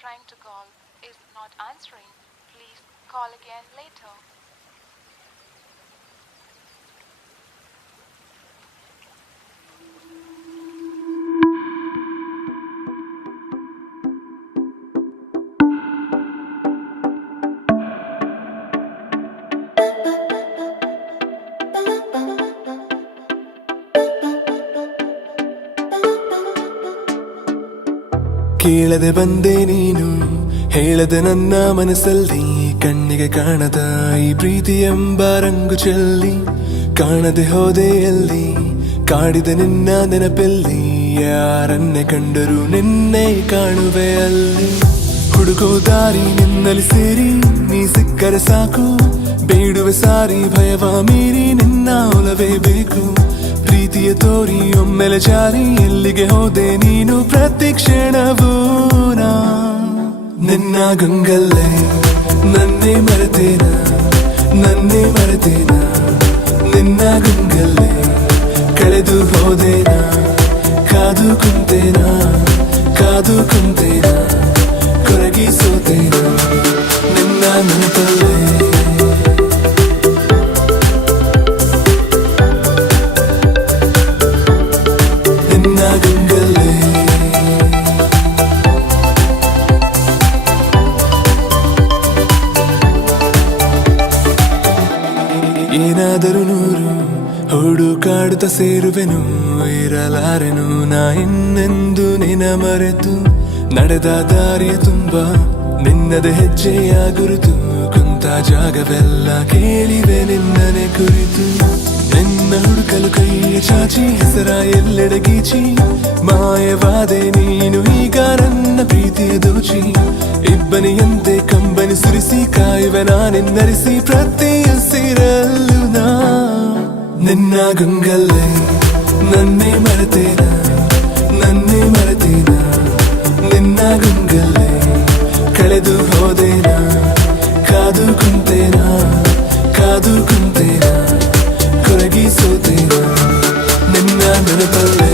trying to call is not answering, please call again later. ಕೇಳದೆ ಬಂದೆ ನೀನು, ಹೇಳದೆ ನನ್ನ ಮನಸ್ಸಲ್ಲಿ ಕಣ್ಣಿಗೆ ಕಾಣದ ಈ ಪ್ರೀತಿ ಎಂಬ ರಂಗು ಚೆಲ್ಲಿ, ಕಾಣದೆ ಹೋದೆ ಎಲ್ಲಿ, ಕಾಡಿದ ನಿನ್ನ ನೆನಪಲ್ಲಿ, ಯಾರನ್ನೇ ಕಂಡರೂ ನಿನ್ನೆ ಕಾಣುವೆ ಅಲ್ಲಿ. ಹುಡುಗೋ ದಾರಿ ನಿನ್ನಲ್ಲಿ ಸೇರಿ, ನೀ ಸಿಕ್ಕರೆ ಸಾಕು, ಬೇಡುವೆ ಸಾರಿ ಭಯವ ಮೀರಿ ನಿನ್ನ ಒಲವೇ ಬೇಕು. ಪ್ರೀತಿಯ ತೋರಿ, ಒಮ್ಮೆಲೆ ಜಾರಿ, ಎಲ್ಲಿಗೆ ಹೋದೆ ನೀನು ಪ್ರತಿ ಕ್ಷಣವೂ ನಾ. ನಿನ್ನ ಗಂಗಲ್ಲೇ ನನ್ನೇ ಮರೆತೇನ? ನನ್ನೇ ಮರೆತೇನ? ನಿನ್ನ ಗಂಗಲ್ಲೇ ಕಳೆದು ಹೋದೇನ? ಕಾದು ಕುಂತೇನ? ಕಾದು ಕುಂತೇನ? ಕೊರಗಿ ನಿನ್ನ ನಿನ್ನ ಏನಾದರೂ ನೂರು ಹುಡುಕಾಡುತ್ತ ಸೇರುವೆನು, ಇರಲಾರೆನು ನಾ ಇನ್ನೆಂದು ನಿನ ಮರೆತು, ನಡೆದ ದಾರಿಯ ತುಂಬ ನಿನ್ನದ ಹೆಜ್ಜೆಯ ಗುರುತು, ಕುಂತ ಜಾಗವೆಲ್ಲ ಕೇಳಿವೆ ನಿನ್ನನೆ ಕುರಿತು. ನಿನ್ನ ಹುಡುಕಲು ಕೈಯ ಚಾಚಿ, ಹೆಸರ ಎಲ್ಲೆಡೆ ಗೀಚಿ, ಮಾಯವಾದೆ ನೀನು ಈಗ ನನ್ನ ಪ್ರೀತಿಯ ದೋಚಿ, ಇಬ್ಬನಿಯಂತೆ ಮನಸ್ಸು ಸುರಿಸಿ ಕಾಯುವ ನಾನೆನ್ನರಿಸಿ ಪ್ರತಿಯಸಿರಲು ನಿನ್ನ ಗಂಗಲ್ಲೇ ನನ್ನೇ ಮರತೇನ ನನ್ನೇ ಮರತೇನ. ನಿನ್ನ ಗಂಗಲ್ಲೇ ಕಳೆದು ಹೋದೇನ, ಕಾದು ಕುಂತೇನ ಕಾದು ಕುಂತೇನ ಕೊರಗಿಸೋದೇನ ನಿನ್ನ ನೆನಪಲ್ಲ